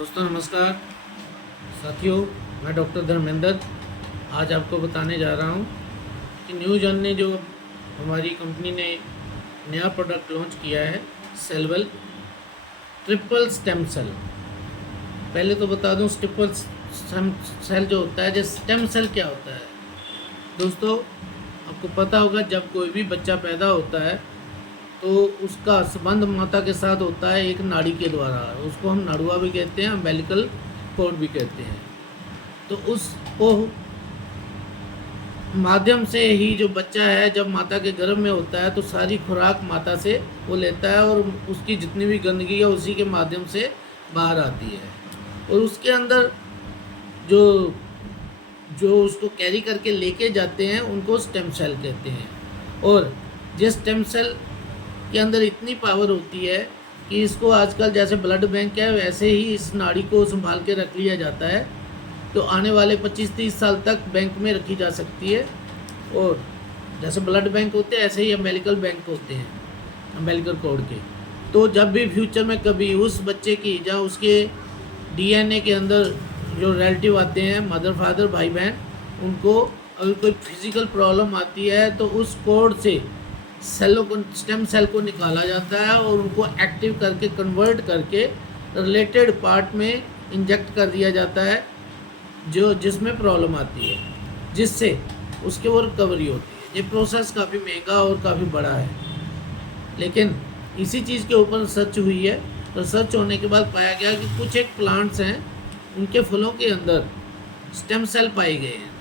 दोस्तों नमस्कार साथियों, मैं डॉक्टर धर्मेंद्र आज आपको बताने जा रहा हूँ कि न्यूजन ने जो हमारी कंपनी ने नया प्रोडक्ट लॉन्च किया है सेलवेल ट्रिपल स्टेम सेल। पहले तो बता दूँ ट्रिपल स्टेम सेल जो होता है, जो स्टेम सेल क्या होता है। दोस्तों आपको पता होगा, जब कोई भी बच्चा पैदा होता है तो उसका संबंध माता के साथ होता है एक नाड़ी के द्वारा। उसको हम नाड़ुआ भी कहते हैं, अम्बिलिकल कॉर्ड भी कहते हैं। तो उसको माध्यम से ही जो बच्चा है जब माता के गर्भ में होता है तो सारी खुराक माता से वो लेता है और उसकी जितनी भी गंदगी है उसी के माध्यम से बाहर आती है। और उसके अंदर जो जो उसको कैरी करके लेके जाते हैं उनको स्टेम सेल कहते हैं। और जिस स्टेम सेल के अंदर इतनी पावर होती है कि इसको आजकल जैसे ब्लड बैंक है वैसे ही इस नाड़ी को संभाल के रख लिया जाता है। तो आने वाले 25-30 साल तक बैंक में रखी जा सकती है। और जैसे ब्लड बैंक होते हैं ऐसे ही अम्बिलिकल बैंक होते हैं, अम्बिलिकल कॉर्ड के। तो जब भी फ्यूचर में कभी उस बच्चे की या उसके डीएनए के अंदर जो रिलेटिव आते हैं, मदर फादर भाई बहन, उनको अगर कोई फिजिकल प्रॉब्लम आती है तो उस कॉर्ड से सेलों को, स्टेम सेल को निकाला जाता है और उनको एक्टिव करके कन्वर्ट करके रिलेटेड पार्ट में इंजेक्ट कर दिया जाता है जो जिसमें प्रॉब्लम आती है, जिससे उसके वो रिकवरी होती है। ये प्रोसेस काफ़ी महंगा और काफ़ी बड़ा है, लेकिन इसी चीज़ के ऊपर रिसर्च हुई है। रिसर्च होने के बाद पाया गया कि कुछ एक प्लांट्स हैं उनके फलों के अंदर स्टेम सेल पाए गए हैं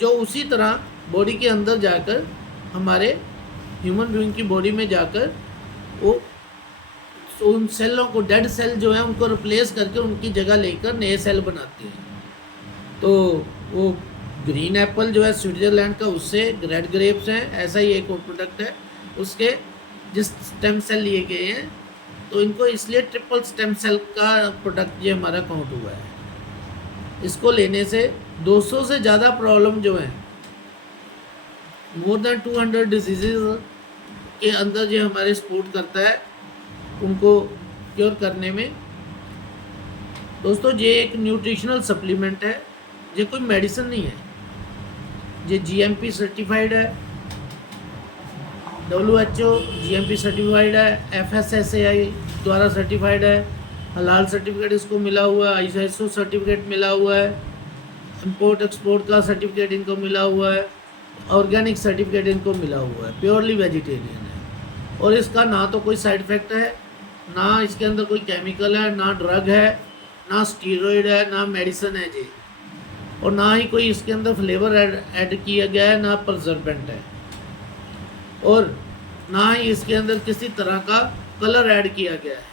जो उसी तरह बॉडी के अंदर जाकर हमारे ह्यूमन बीइंग की बॉडी में जाकर वो उन सेलों को, डेड सेल जो है उनको रिप्लेस करके उनकी जगह लेकर नए सेल बनाते हैं। तो वो ग्रीन एप्पल जो है स्विट्ज़रलैंड का, उससे रेड ग्रेप्स हैं, ऐसा ही एक और प्रोडक्ट है उसके जिस स्टेम सेल लिए गए हैं। तो इनको इसलिए ट्रिपल स्टेम सेल का प्रोडक्ट ये हमारा काउंट हुआ है। इसको लेने से 200 से ज़्यादा प्रॉब्लम जो हैं, मोर देन 200 डिजीज़ के अंदर जो हमारे सपोर्ट करता है उनको क्योर करने में। दोस्तों ये एक न्यूट्रिशनल सप्लीमेंट है, ये कोई मेडिसिन नहीं है। ये जीएमपी सर्टिफाइड है, WHO जीएमपी सर्टिफाइड है, FSSAI द्वारा सर्टिफाइड है, हलाल सर्टिफिकेट इसको मिला हुआ है, ISO सर्टिफिकेट मिला हुआ है, इंपोर्ट एक्सपोर्ट का सर्टिफिकेट इनको मिला हुआ है, ऑर्गेनिक सर्टिफिकेट इनको मिला हुआ है, प्योरली वेजिटेरियन है। और इसका ना तो कोई साइड इफ़ेक्ट है, ना इसके अंदर कोई केमिकल है, ना ड्रग है, ना स्टीरॉयड है, ना मेडिसिन है जी, और ना ही कोई इसके अंदर फ्लेवर ऐड किया गया है, ना प्रिजर्वेंट है, और ना ही इसके अंदर किसी तरह का कलर ऐड किया गया है,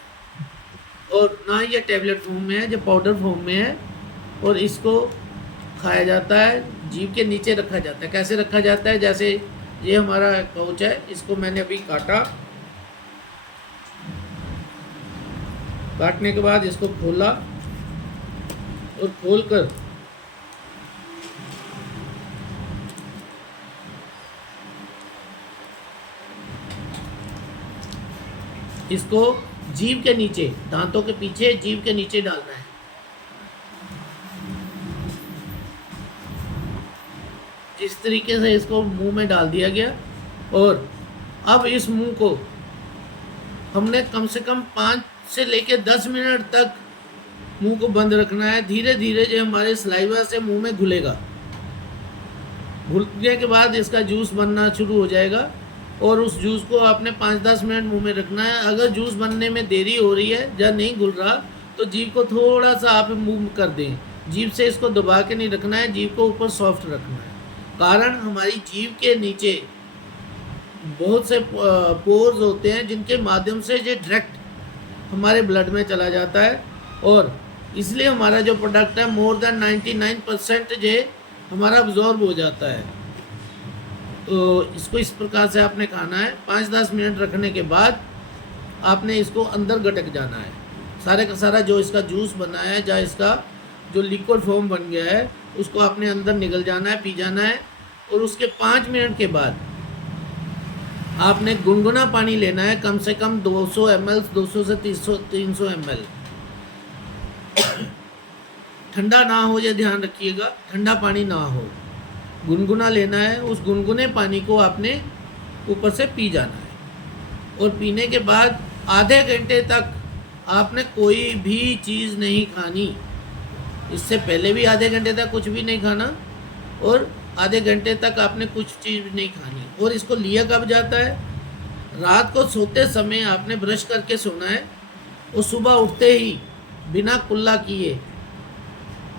और ना ही ये टैबलेट फॉर्म में है, जो पाउडर फॉर्म में है। और इसको खाया जाता है, जीभ के नीचे रखा जाता है। कैसे रखा जाता है? जैसे ये हमारा काउच है, इसको मैंने अभी काटा, काटने के बाद इसको खोला और खोलकर इसको जीभ के नीचे, दांतों के पीछे जीभ के नीचे डालना है। इस तरीके से इसको मुंह में डाल दिया गया। और अब इस मुंह को हमने कम से कम 5 से लेकर 10 मिनट तक मुंह को बंद रखना है। धीरे धीरे जो हमारे सलाइवा से मुंह में घुलेगा, घुलने के बाद इसका जूस बनना शुरू हो जाएगा और उस जूस को आपने 5-10 मिनट मुंह में रखना है। अगर जूस बनने में देरी हो रही है या नहीं घुल रहा तो जीभ को थोड़ा सा आप मूव कर दें। जीभ से इसको दबा के नहीं रखना है, जीभ को ऊपर सॉफ्ट रखना है। कारण हमारी जीभ के नीचे बहुत से पोर्स होते हैं जिनके माध्यम से ये डायरेक्ट हमारे ब्लड में चला जाता है, और इसलिए हमारा जो प्रोडक्ट है मोर देन 99% ये हमारा अब्जॉर्ब हो जाता है। तो इसको इस प्रकार से आपने खाना है। 5-10 मिनट रखने के बाद आपने इसको अंदर गटक जाना है। सारे का सारा जो इसका जूस बना है, या इसका जो लिक्विड फॉर्म बन गया है, उसको आपने अंदर निगल जाना है, पी जाना है। और उसके 5 मिनट के बाद आपने गुनगुना पानी लेना है, कम से कम 200 ml, 200 से 300 ml। ठंडा ना हो, ये ध्यान रखिएगा, ठंडा पानी ना हो, गुनगुना लेना है। उस गुनगुने पानी को आपने ऊपर से पी जाना है। और पीने के बाद आधे घंटे तक आपने कोई भी चीज़ नहीं खानी। इससे पहले भी आधे घंटे तक कुछ भी नहीं खाना, और आधे घंटे तक आपने कुछ चीज़ भी नहीं खानी। और इसको लिया कब जाता है? रात को सोते समय आपने ब्रश करके सोना है, और सुबह उठते ही बिना कुल्ला किए,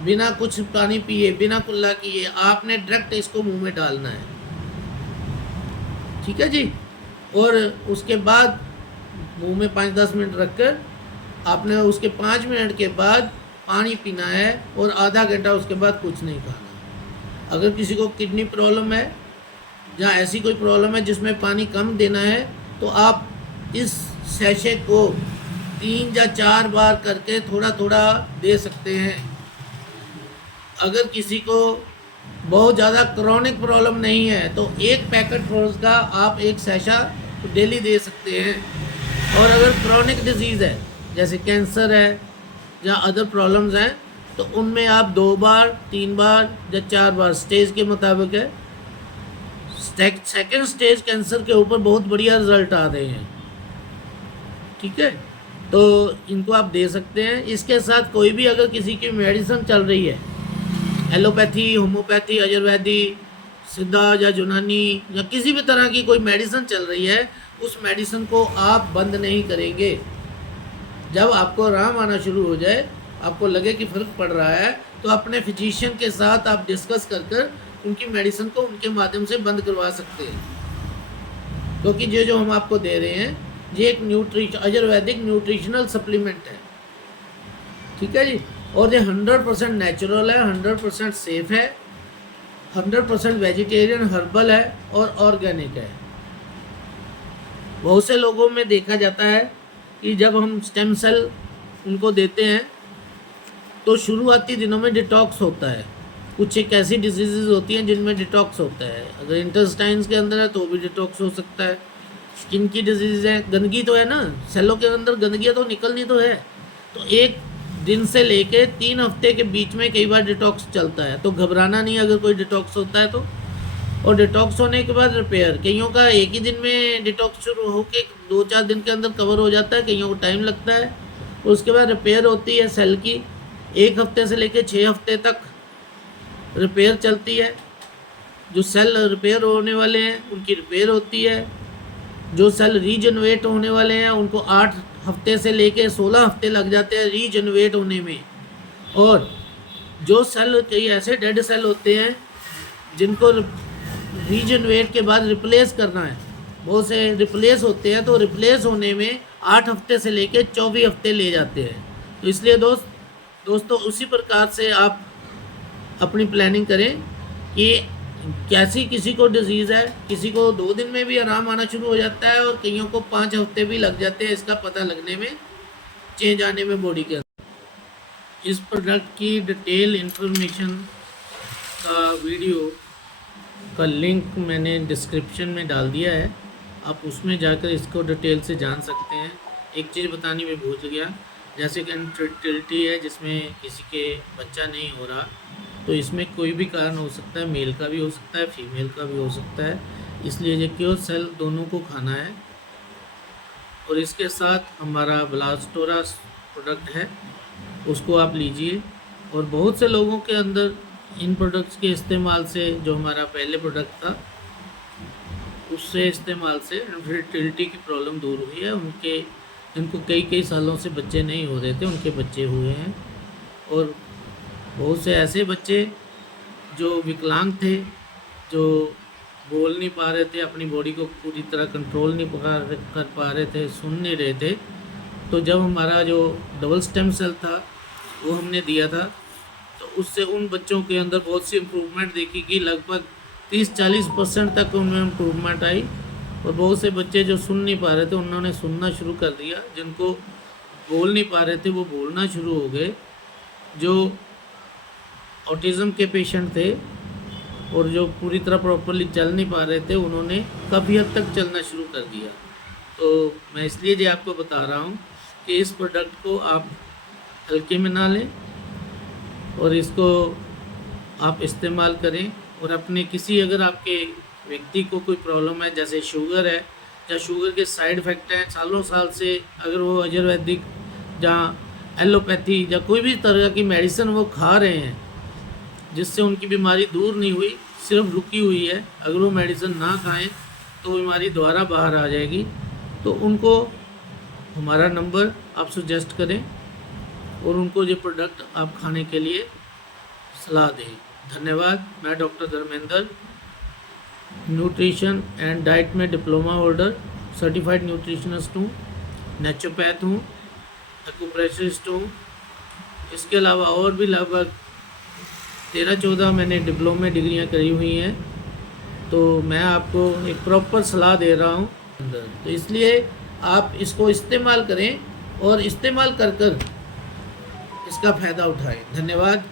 बिना कुछ पानी पिए, बिना कुल्ला किए आपने डायरेक्ट इसको मुंह में डालना है। ठीक है जी। और उसके बाद मुंह में 5-10 मिनट रखकर आपने उसके 5 मिनट के बाद पानी पीना है, और आधा घंटा उसके बाद कुछ नहीं खाना। अगर किसी को किडनी प्रॉब्लम है या ऐसी कोई प्रॉब्लम है जिसमें पानी कम देना है, तो आप इस सैशे को 3 या 4 बार करके थोड़ा थोड़ा दे सकते हैं। अगर किसी को बहुत ज़्यादा क्रॉनिक प्रॉब्लम नहीं है तो एक पैकेट रोज़ का आप एक सैशा डेली दे सकते हैं। और अगर क्रॉनिक डिजीज़ है जैसे कैंसर है या अदर प्रॉब्लम्स हैं, तो उनमें आप 2 बार, 3 बार या 4 बार, स्टेज के मुताबिक है। सेकेंड स्टेज कैंसर के ऊपर बहुत बढ़िया रिजल्ट आ रहे हैं। ठीक है, तो इनको आप दे सकते हैं। इसके साथ कोई भी अगर किसी की मेडिसिन चल रही है, एलोपैथी, होम्योपैथी, आयुर्वेदी, सिद्धा या यूनानी या किसी भी तरह की कोई मेडिसिन चल रही है, उस मेडिसिन को आप बंद नहीं करेंगे। जब आपको आराम आना शुरू हो जाए, आपको लगे कि फ़र्क पड़ रहा है, तो अपने फिजिशियन के साथ आप डिस्कस कर कर उनकी मेडिसिन को उनके माध्यम से बंद करवा सकते हैं। क्योंकि जो हम आपको दे रहे हैं ये एक आयुर्वेदिक न्यूट्रिशनल सप्लीमेंट है। ठीक है जी। और ये 100% नेचुरल है, 100% सेफ़ है, 100% वेजिटेरियन हर्बल है और ऑर्गेनिक है। बहुत से लोगों में देखा जाता है कि जब हम स्टेम सेल उनको देते हैं तो शुरुआती दिनों में डिटॉक्स होता है। कुछ एक ऐसी डिजीज़ होती हैं जिनमें डिटॉक्स होता है। अगर इंटेस्टाइन्स के अंदर है तो भी डिटॉक्स हो सकता है। स्किन की डिजीज़ है, गंदगी तो है ना, सेलों के अंदर गंदगी तो निकलनी तो है। तो 1 दिन से लेके 3 हफ्ते के बीच में कई बार डिटॉक्स चलता है, तो घबराना नहीं अगर कोई डिटॉक्स होता है तो। और डिटॉक्स होने के बाद रिपेयर, कईयों का एक ही दिन में डिटॉक्स शुरू होकर 2-4 दिन के अंदर कवर हो जाता है, कईयों को टाइम लगता है। और उसके बाद रिपेयर होती है सेल की, 1 हफ्ते से लेकर 6 हफ्ते तक रिपेयर चलती है। जो सेल रिपेयर होने वाले हैं उनकी रिपेयर होती है। जो सेल रीजनरेट होने वाले हैं उनको 8 हफ्ते से लेकर 16 हफ्ते लग जाते हैं रीजनरेट होने में। और जो सेल, कई ऐसे डेड सेल होते हैं जिनको रीजनरेट के बाद रिप्लेस करना है, बहुत से रिप्लेस होते हैं, तो रिप्लेस होने में 8 हफ्ते से लेकर 24 हफ्ते ले जाते हैं। तो इसलिए दोस्तों उसी प्रकार से आप अपनी प्लानिंग करें कि कैसी किसी को डिजीज़ है, किसी को 2 दिन में भी आराम आना शुरू हो जाता है और कईयों को 5 हफ्ते भी लग जाते हैं इसका पता लगने में, चेंज आने में बॉडी के अंदर। इस प्रोडक्ट की डिटेल इन्फॉर्मेशन का वीडियो का लिंक मैंने डिस्क्रिप्शन में डाल दिया है, आप उसमें जाकर इसको डिटेल से जान सकते हैं। एक चीज़ बतानी मैं भूल गया, जैसे कि इनफर्टिलिटी है जिसमें किसी के बच्चा नहीं हो रहा, तो इसमें कोई भी कारण हो सकता है, मेल का भी हो सकता है, फीमेल का भी हो सकता है। इसलिए ये क्योर सेल दोनों को खाना है। और इसके साथ हमारा ब्लास्टोरा प्रोडक्ट है, उसको आप लीजिए। और बहुत से लोगों के अंदर इन प्रोडक्ट्स के इस्तेमाल से, जो हमारा पहले प्रोडक्ट था उससे इस्तेमाल से इनफर्टिलिटी की प्रॉब्लम दूर हुई है। उनके जिनको कई सालों से बच्चे नहीं हो रहे थे, उनके बच्चे हुए हैं। और बहुत से ऐसे बच्चे जो विकलांग थे, जो बोल नहीं पा रहे थे, अपनी बॉडी को पूरी तरह कंट्रोल नहीं कर पा रहे थे, सुन नहीं रहे थे, तो जब हमारा जो डबल स्टेम सेल था वो हमने दिया था, तो उससे उन बच्चों के अंदर बहुत सी इम्प्रूवमेंट देखी कि लगभग 30-40% तक उनमें इम्प्रूवमेंट आई। और बहुत से बच्चे जो सुन नहीं पा रहे थे उन्होंने सुनना शुरू कर दिया, जिनको बोल नहीं पा रहे थे वो बोलना शुरू हो गए, जो ऑटिज़म के पेशेंट थे और जो पूरी तरह प्रॉपरली चल नहीं पा रहे थे उन्होंने काफ़ी हद तक चलना शुरू कर दिया। तो मैं इसलिए जो आपको बता रहा हूँ कि इस प्रोडक्ट को आप हल्के में ना लें, और इसको आप इस्तेमाल करें। और अपने किसी अगर आपके व्यक्ति को कोई प्रॉब्लम है, जैसे शुगर है या शुगर के साइड इफ़ेक्ट हैं सालों साल से, अगर वो आयुर्वेदिक या एलोपैथी या कोई भी तरह की मेडिसिन वो खा रहे हैं जिससे उनकी बीमारी दूर नहीं हुई, सिर्फ रुकी हुई है, अगर वो मेडिसिन ना खाएं तो बीमारी दोबारा बाहर आ जाएगी, तो उनको हमारा नंबर आप सजेस्ट करें और उनको ये प्रोडक्ट आप खाने के लिए सलाह दें। धन्यवाद। मैं doctor Dharmendra, nutrition and diet में डिप्लोमा होल्डर, सर्टिफाइड न्यूट्रिशनिस्ट हूँ, नेचुरोपैथ हूँ, एक्यूप्रेशरिस्ट हूँ। इसके अलावा और भी लगभग 13-14 मैंने डिप्लोमा डिग्रियाँ करी हुई हैं, तो मैं आपको एक प्रॉपर सलाह दे रहा हूँ। तो इसलिए आप इसको इस्तेमाल करें और इस्तेमाल कर कर इसका फ़ायदा उठाएं। धन्यवाद।